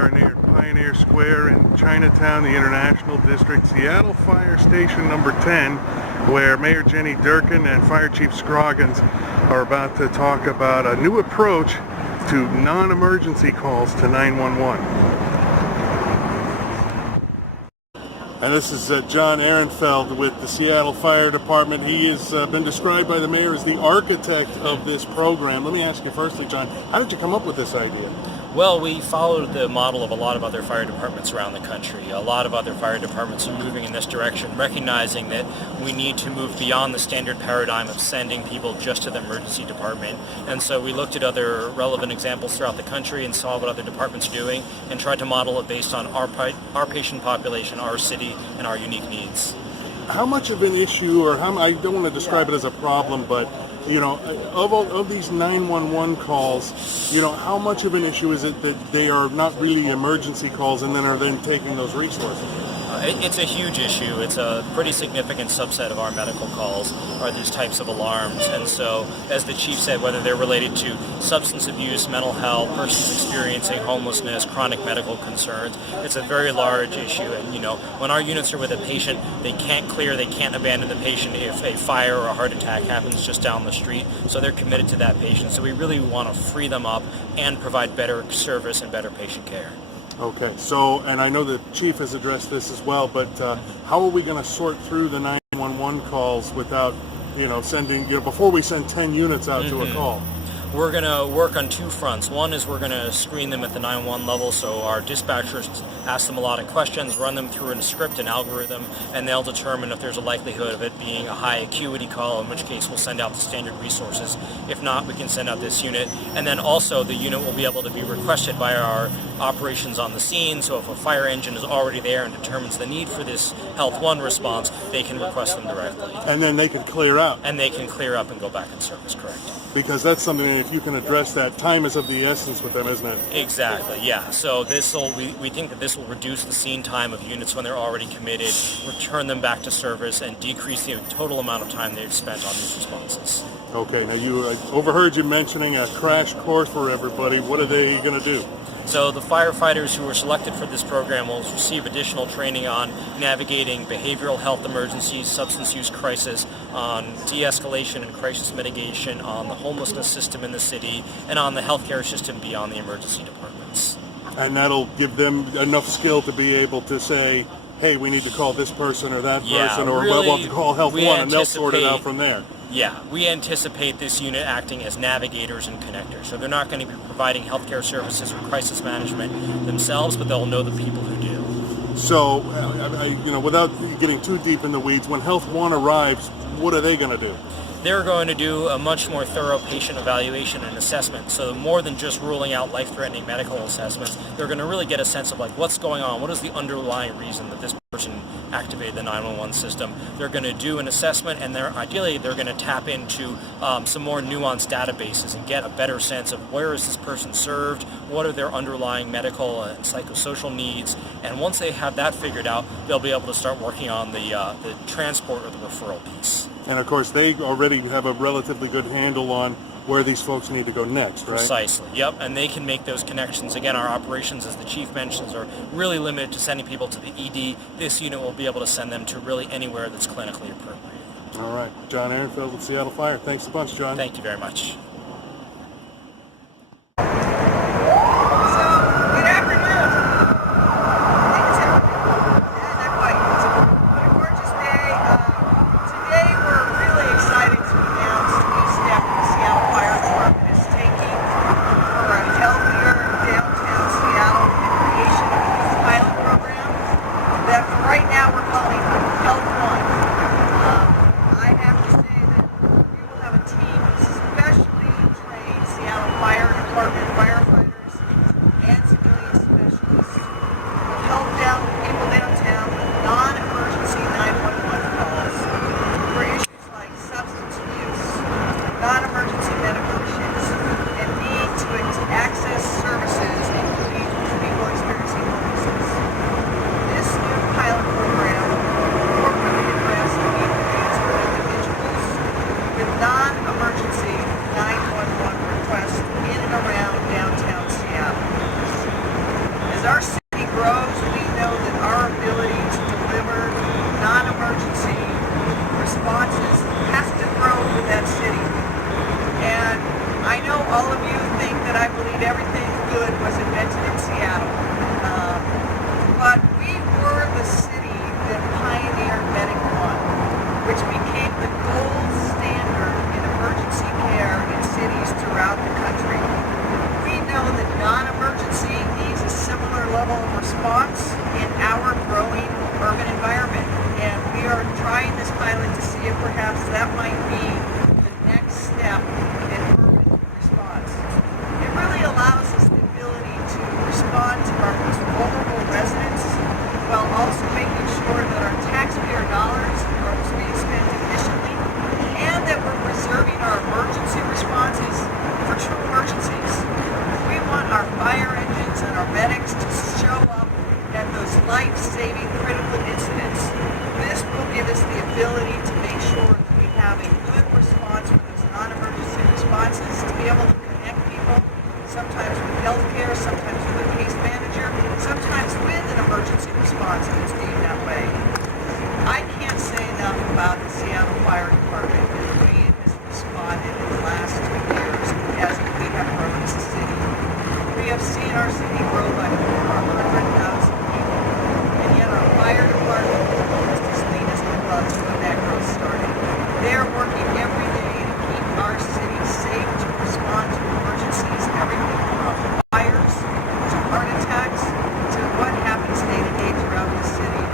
are near Pioneer Square in Chinatown, the International District, Seattle Fire Station number 10, where Mayor Jenny Durkan and Fire Chief Scroggins are about to talk about a new approach to non-emergency calls to 911. And this is John Ehrenfeld with the Seattle Fire Department. He has been described by the mayor as the architect of this program. Let me ask you firstly, John, how did you come up with this idea? Well, we followed the model of a lot of other fire departments around the country. A lot of other fire departments are moving in this direction, recognizing that we need to move beyond the standard paradigm of sending people just to the emergency department. And so we looked at other relevant examples throughout the country and saw what other departments are doing and tried to model it based on our patient population, our city, and our unique needs. How much of an issue, or I don't want to describe it as a problem, but of these 911 calls, how much of an issue is it that they are not really emergency calls and then are then taking those resources? It's a huge issue. It's a pretty significant subset of our medical calls are these types of alarms. And so, as the chief said, whether they're related to substance abuse, mental health, persons experiencing homelessness, chronic medical concerns, it's a very large issue. And, when our units are with a patient, they can't abandon the patient if a fire or a heart attack happens just down the street. So they're committed to that patient. So we really want to free them up and provide better service and better patient care. Okay, so, and I know the chief has addressed this as well, but how are we going to sort through the 911 calls without, sending, before we send 10 units out to a call? We're going to work on two fronts. One is we're going to screen them at the 911 level, so our dispatchers ask them a lot of questions, run them through a script and algorithm, and they'll determine if there's a likelihood of it being a high acuity call, in which case we'll send out the standard resources. If not, we can send out this unit. And then also the unit will be able to be requested by our operations on the scene, so if a fire engine is already there and determines the need for this Health One response, they can request them directly. And then they can clear out. And they can clear up and go back in service, correct. Because that's something, if you can address that, time is of the essence with them, isn't it? Exactly, yeah. So we think that this will reduce the scene time of units when they're already committed, return them back to service, and decrease the total amount of time they've spent on these responses. Okay, now I overheard you mentioning a crash course for everybody. What are they going to do? So the firefighters who were selected for this program will receive additional training on navigating behavioral health emergencies, substance use crisis, on de-escalation and crisis mitigation, on the homelessness system in the city, and on the healthcare system beyond the emergency departments. And that'll give them enough skill to be able to say, hey, we need to call this person or that person, or really, we'll have to call Health One, and they'll sort it out from there. Yeah, we anticipate this unit acting as navigators and connectors. So they're not going to be providing healthcare services or crisis management themselves, but they'll know the people who do. So, without getting too deep in the weeds, when Health One arrives, what are they going to do? They're going to do a much more thorough patient evaluation and assessment. So more than just ruling out life-threatening medical assessments, they're going to really get a sense of what's going on, what is the underlying reason that this person activated the 911 system. They're going to do an assessment, and ideally they're going to tap into some more nuanced databases and get a better sense of where is this person served, what are their underlying medical and psychosocial needs, and once they have that figured out, they'll be able to start working on the transport or the referral piece. And of course, they already have a relatively good handle on where these folks need to go next, right? Precisely, yep, and they can make those connections. Again, our operations, as the chief mentions, are really limited to sending people to the ED. This unit will be able to send them to really anywhere that's clinically appropriate. All right, John Ehrenfeld with Seattle Fire. Thanks a bunch, John. Thank you very much. I have to say that we will have a team especially response for those non-emergency responses, to be able to connect people, sometimes with healthcare, sometimes with a case manager, sometimes with an emergency response if it's deemed that way. I can't say enough about the Seattle Fire Department and the way it has responded in the last 2 years as we have grown as a city. We have seen our city grow by over 100,000 people, and yet our fire department is as lean as it was when that growth started. They are working every day to keep our city safe, to respond to emergencies, everything from fires to heart attacks to what happens day to day throughout the city.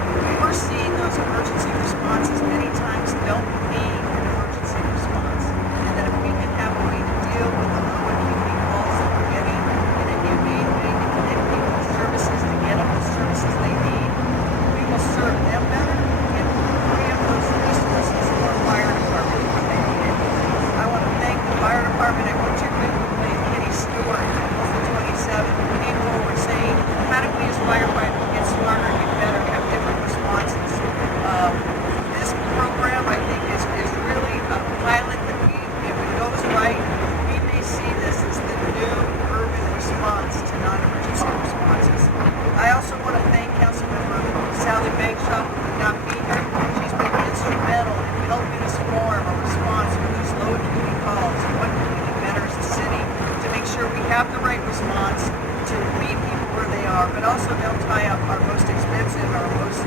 We're seeing those emergency responses many times don't need an emergency response, and that if we can have a way to deal with the low acuity calls that we're getting in a humane way to connect people to services, to get them the services they need, we will serve them better and free up those resources for our fire department when they need it. I want to thank the fire department and particularly Kitty Stewart and Local 27 who came forward saying, how do we as firefighters get smarter, get better, have different responses? This program, I think, is really a pilot that we, if it goes right, we may see this as the new urban response to non-emergency responses. I also want to thank Councilmember Sally Bagshaw, who could not be here. She's been instrumental in helping us form a response for these low acuity calls and what can we do better as a city to make sure we have the right response to meet people where they are, but also don't tie up our most expensive, our most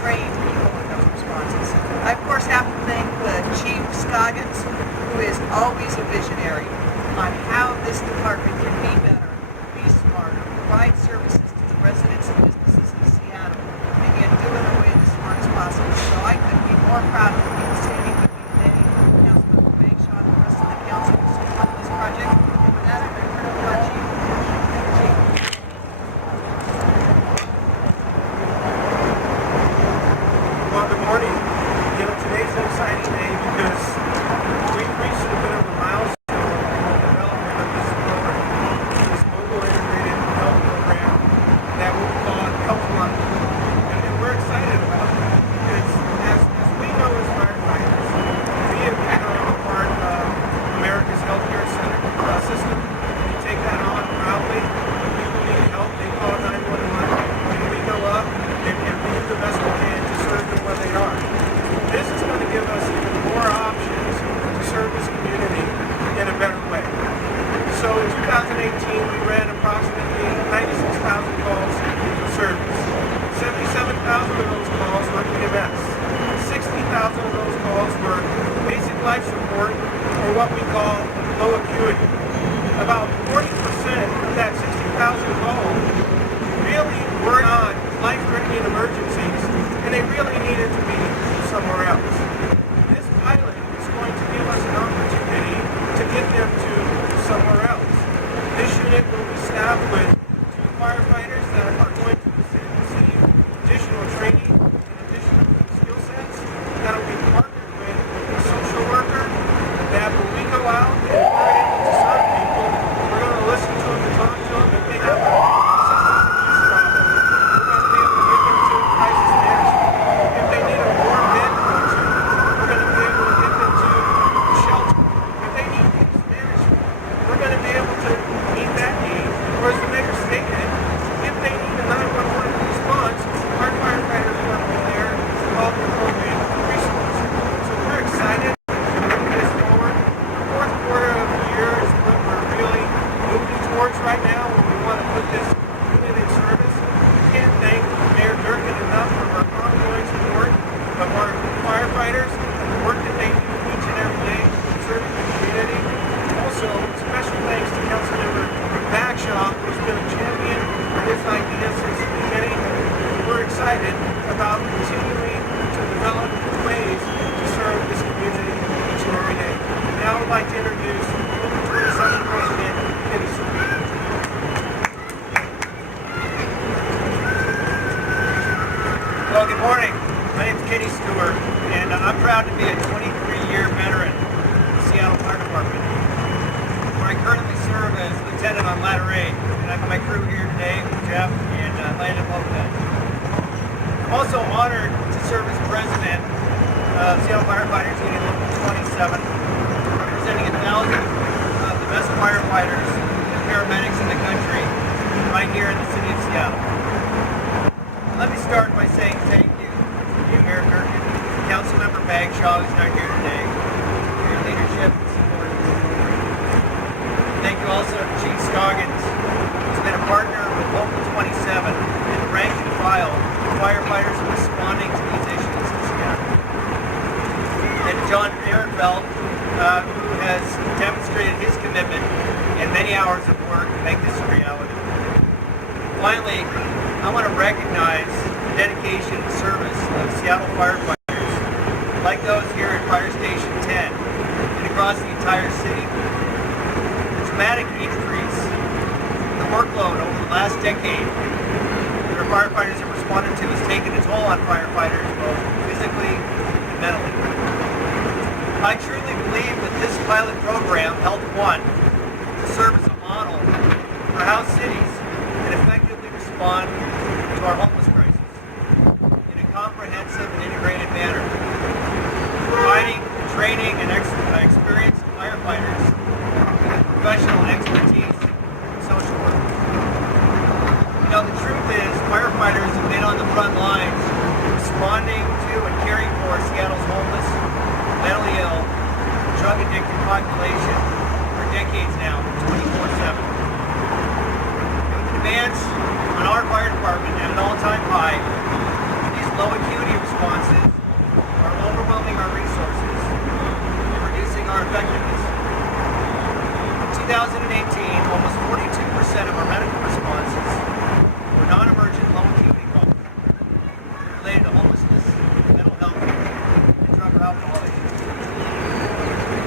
trained people with those responses. I, of course, have to thank Chief Scoggins, who is always a visionary on how this department can be better, be smarter, provide services to the residents and businesses in Seattle, and yet do it in a way that's smart as possible. So I couldn't be more proud of the people standing with me today, Councilmember Bagshaw and the rest of the council for supporting this project. And with that, I'm going to turn it over to our Chief. Well, good morning. Today's an exciting day because we've reached a bit of a milestone in the development of this program, this mobile integrated health program that we call Healthline. And we're excited about that because as we know as firefighters, we have become a part of America's healthcare system. We take that on proudly. When people need help, they call 911, and we go up and we do the best we can to serve them where they are. This is going to give us even more options to serve this community in a better way. So in 2018, we ran approximately 96,000 calls for service. 77,000 of those calls were EMS. 60,000 of those calls were basic life support, or what we call low acuity. About 40% of that 60,000 calls really were not life-threatening emergencies, and they really needed to be somewhere else. This pilot is going to give us an opportunity to get them to somewhere else. This unit will be staffed with 2 firefighters that are going to receive additional training and additional skill sets that will be partnered with a social worker that when we go out and we're able to serve people, we're going to listen to them and talk to them. If they have a substance abuse problem, we're going to be able to get them to crisis management. If they need a who has demonstrated his commitment and many hours of work to make this a reality. Finally, I want to recognize the dedication and service of Seattle firefighters, like those here at Fire Station 10 and across the entire city. The dramatic increase in the workload over the last decade that our firefighters have responded to has taken a toll on firefighters both physically and mentally. I truly believe that this pilot program, Health One, will serve as a model for how cities can effectively respond to our homeless crisis in a comprehensive and integrated manner, providing training and experienced firefighters with professional expertise in social work. You know, the truth is, firefighters have been on the front lines responding to and caring for Seattle's homeless, mentally ill, drug-addicted population for decades now, 24/7. With demands on our fire department at an all-time high, these low acuity responses are overwhelming our resources and reducing our effectiveness. In 2018, almost 42% of our medical responses were non-emergent low acuity calls related to homelessness, mental health, and drug or alcohol issues.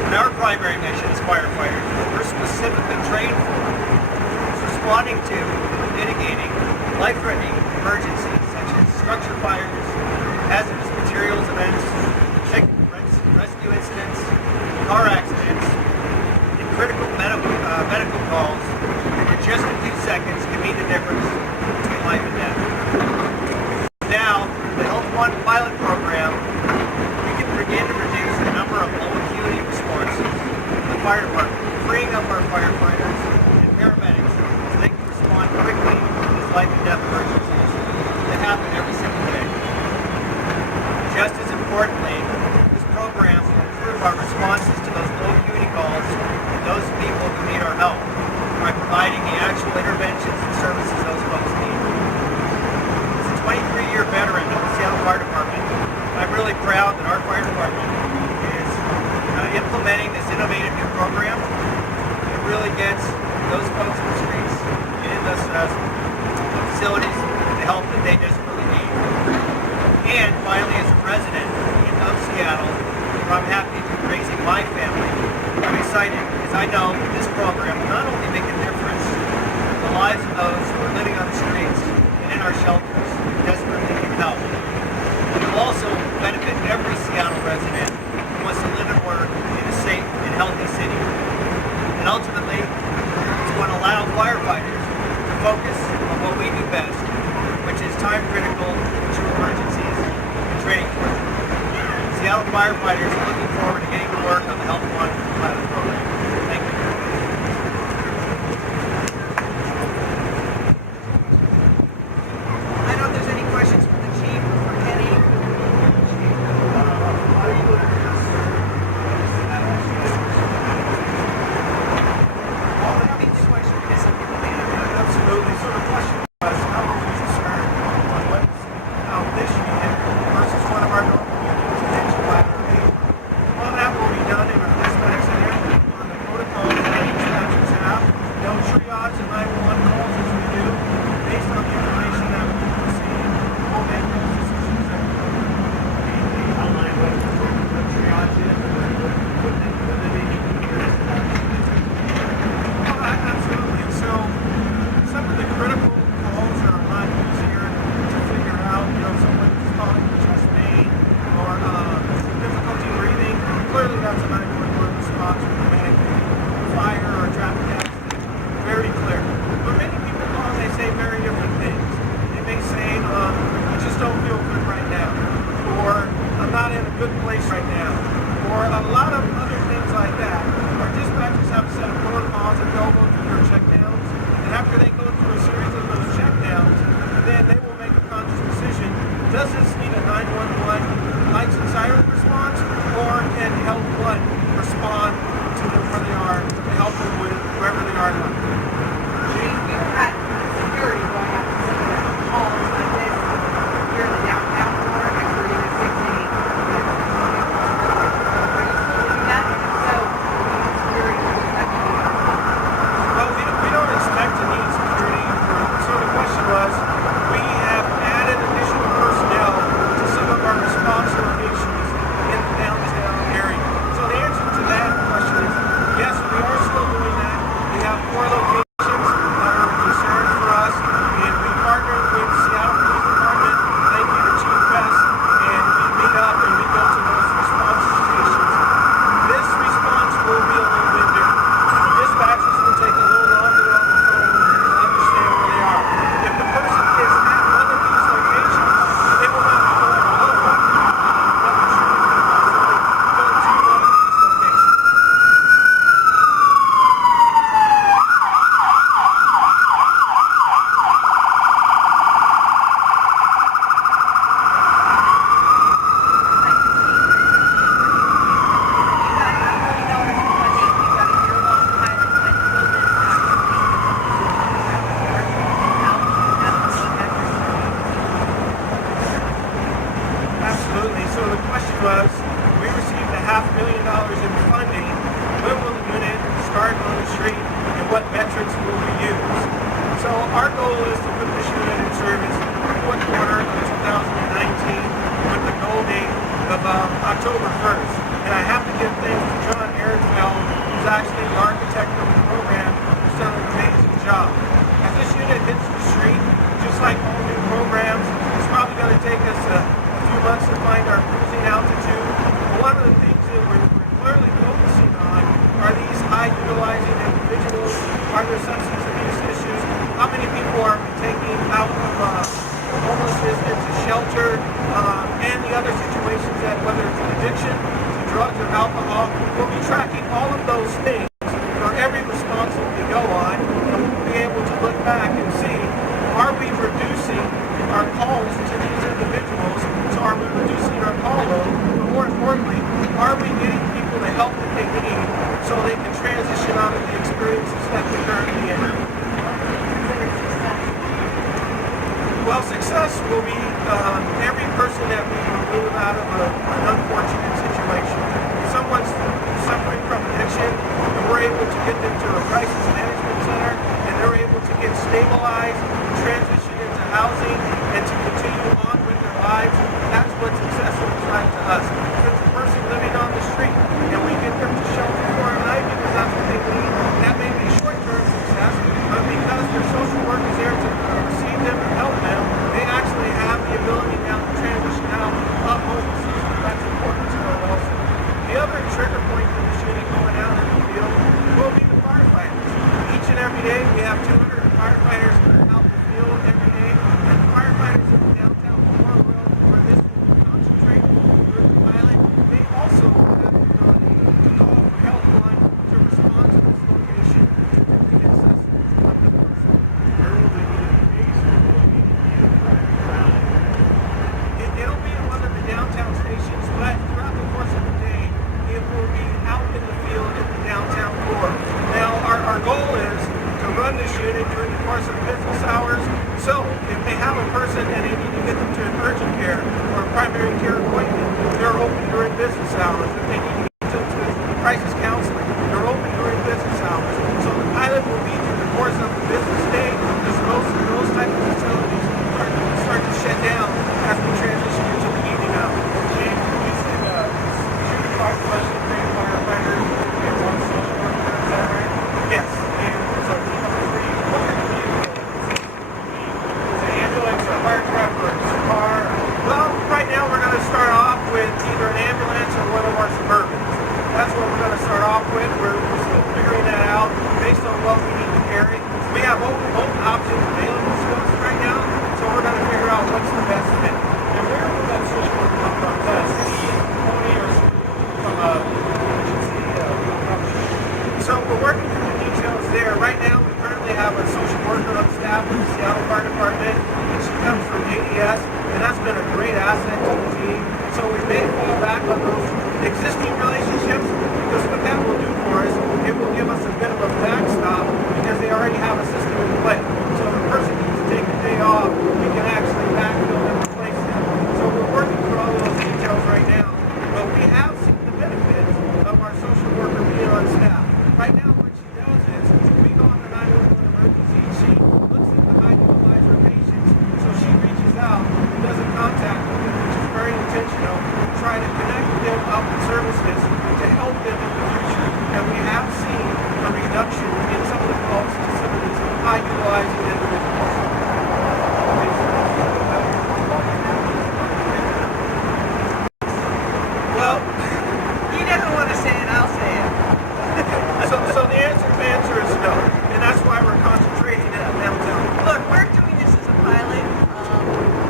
And our primary mission as firefighters, what we're specifically trained for, is responding to and mitigating life-threatening emergencies such as structure fires, hazardous materials events, rescue incidents, car accidents, and critical medical calls where just a few seconds can mean the difference between life and death. Now, the Health One pilot program, we can begin to reduce the number of low acuity responses in the fire department, freeing up our firefighters and paramedics so they can respond quickly to these life and death emergencies that happen every single day. Just as importantly, this program will improve our responses to those low acuity calls and those people who need our help by providing the actual interventions and services those folks need. As a 23-year veteran of the Seattle Fire Department, I'm really proud that our fire department is implementing this innovative new program that really gets those folks in the streets and in those facilities the help that they desperately need. And finally, as a resident of Seattle, where I'm happy to be raising my family, I'm excited because I know that this program will not only make a difference in the lives of those who are living on the streets and in our shelters who desperately need help, but it will also benefit every Seattle resident who wants to live and work in a safe and healthy city. And ultimately, it's going to allow firefighters to focus on what we do best, which is time-critical true emergencies and training for them. Seattle firefighters are looking forward to thanks to John Ehrenfeld, who's actually the architect of the program, who's done an amazing job. As this unit hits the street, just like all new programs, it's probably going to take us a few months to find our cruising altitude. But one of the things that we're clearly focusing on are these high-utilizing individuals. Are there substance abuse issues? How many people are we taking out of homelessness into shelter, and the other situations that whether it's addiction to drugs or alcohol, we'll be tracking all of those things for every response that we go on, and we'll be able to look back and see, are we reducing our calls to these individuals? So are we reducing our call load? But more importantly, are we getting people the help that they need so they can transition out of the experiences that they're currently in? Well, success will be every person that we remove out of an unfortunate situation. If someone's suffering from addiction, and we're able to get them to a crisis management center, and they're able to get stabilized, transition into housing, and to continue on with their lives, that's what success looks like to us. If it's a person living on the street, and we get them to shelter for a night because that's what they need, that may be short-term success, but because their social work is there to receive them and help them, they actually have the ability now to transition out of homelessness. That's important to know also. The other trigger point for the shooting going out in the field will be the firefighters. Each and every day we have 200 firefighters out in the field every day, and the firefighters in the downtown core where this will concentrate through the pilot, they also have the ability to call for helpline to respond to this location if they get suspects of the person. It'll be in one of the downtown stations, but throughout the course of the day, it will be out in the field in the downtown core. Now, our goal is to run this unit during the course of business hours. So, if they have a person and they need to get them to an urgent care or a primary care appointment, they're open during business hours. If they need to get them to crisis counseling, they're open during business hours. So the pilot will be through the course of the business day, as most of those type of facilities start to shut down as we transition into the evening hours. James, you said 2 firefighters and 1 social worker, is that right? Yes. And so team number 3, what are the vehicles? Is it ambulance or fire truck or just a car? Well, right now we're going to start off with either an ambulance or one of our Suburbans. That's what we're going to start off with. We're still figuring that out based on what we need to carry. We have both options available to us right now, so we're going to figure out what's the best fit. And where will that social worker come from? Is that a city employee or from a emergency company? So we're working through the details there. Right now we currently have a social worker on staff with the Seattle Fire Department, and she comes from ADS, and that's been a great asset to the team. So we may fall back on those existing relationships, because what that will do for us, it will give us a bit of a backstop because they already have a system in place. So if a person needs to take a day off, we can actually backfill and replace them. So we're working through all those details right now, but we have seen the benefits of our social worker being on staff. Right now what she does is, we go on the 911 emergency, she looks at the high utilizer patients, so she reaches out and does a contact with them, which is very intentional, to try to connect them up with services to help them in the future. And we have seen a reduction in some of the calls to some of these high utilizing individuals. Well, He doesn't want to say it, I'll say it. so the answer is no, and that's why we're concentrating at downtown. Look, we're doing this as a pilot,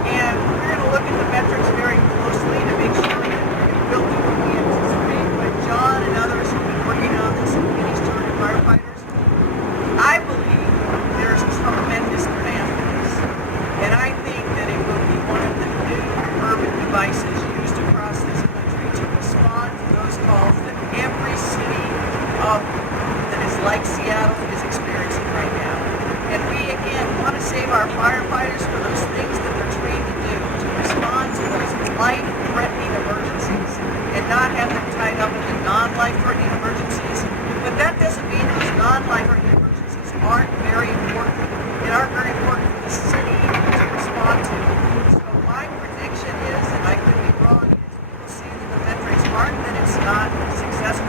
and we're going to look at the metrics very closely to make sure that we're building what we anticipate. But John and others who've been working on this, including Stewart and firefighters, I believe there's tremendous demand for this. And I think that it will be one of the new urban devices used across this country to respond to those calls that every city that is like Seattle is experiencing right now. And we, again, want to save our firefighters for those things that they're trained to do, to respond to those life-threatening emergencies and not have them tied up in the non-life-threatening emergencies. But that doesn't mean those non-life-threatening emergencies aren't very important and aren't very important for the city to respond to. So my prediction is, and I could be wrong, is we'll see that the metrics aren't that it's not successful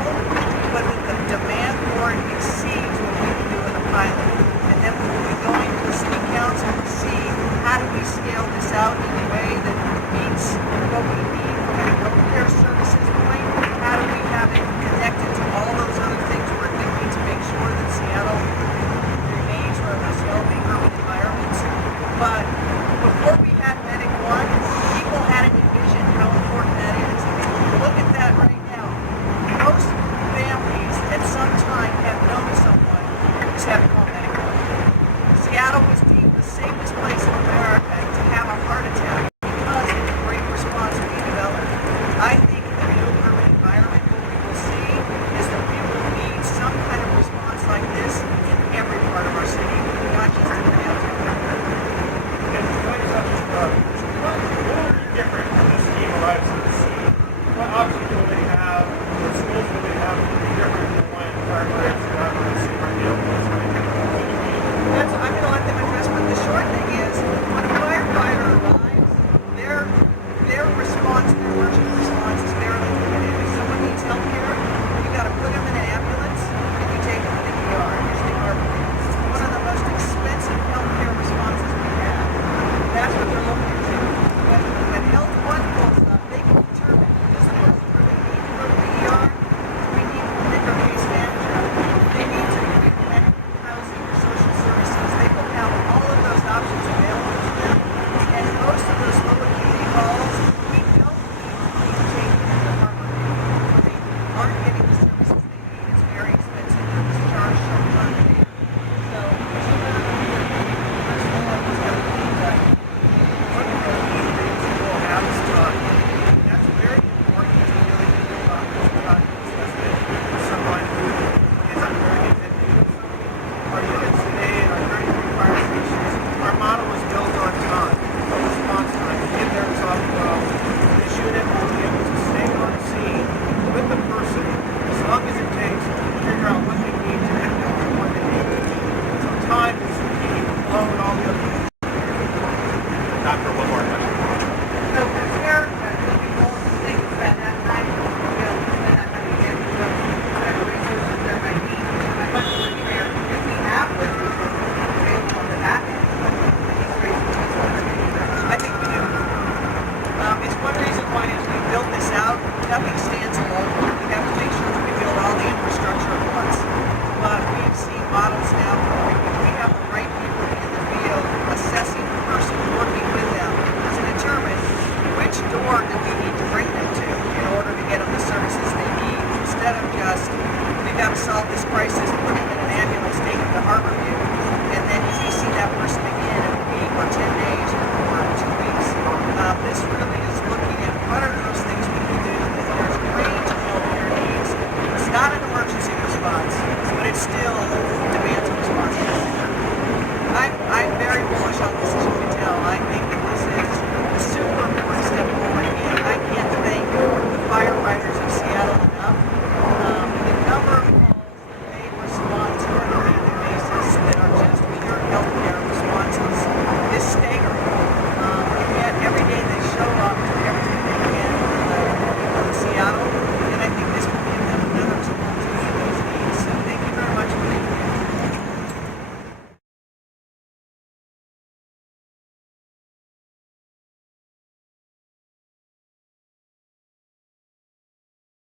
firefighters who have on similar vehicles. I'm going to let them address, but the short thing is, when a firefighter arrives, their response, their emergency response is fairly limited. If someone needs health care, you got to put them in an ambulance and you take them to the ER. It's the ER. It's one of the most expensive health care responses we have. That's what they're looking to. When Health One pulls up, they can determine, does the person really need to go to the ER? Do we need to pick our case manager? They need to reconnect housing or social services. They will have all of those options available to them. And most of those low acuity calls, we don't need to take them to the harbor where they aren't getting the services they need. It's very expensive. They're discharged from harbor. So, first of all, it's got to be done. One of the key things that we'll have is time. That's very important to really think about this time, especially for someone who is on very good news. Our units today and our 33 fire stations, our model was built on time, response time, to get there to this unit will be able to stay on scene with the person as long as it takes to figure out what they need to get them to what they need to do. So time is the key, along with all the other things. Doctor, one more question. So compare before they can spend that time, you know, spend that money to get whatever resources there might be. But if we have those resources available on the back end, these resources are I think we do. It's one reason why as we built this out, nothing stands alone. We have to make sure that we build all the infrastructure at once. But we've seen models now where we have the right people in the field assessing the person, working with them to determine which door do we need to bring them to in order to get them the services they need, instead of just, we've got to solve this crisis, put them in an ambulance, take them to Harborview, and then if we see that person again in a week or 10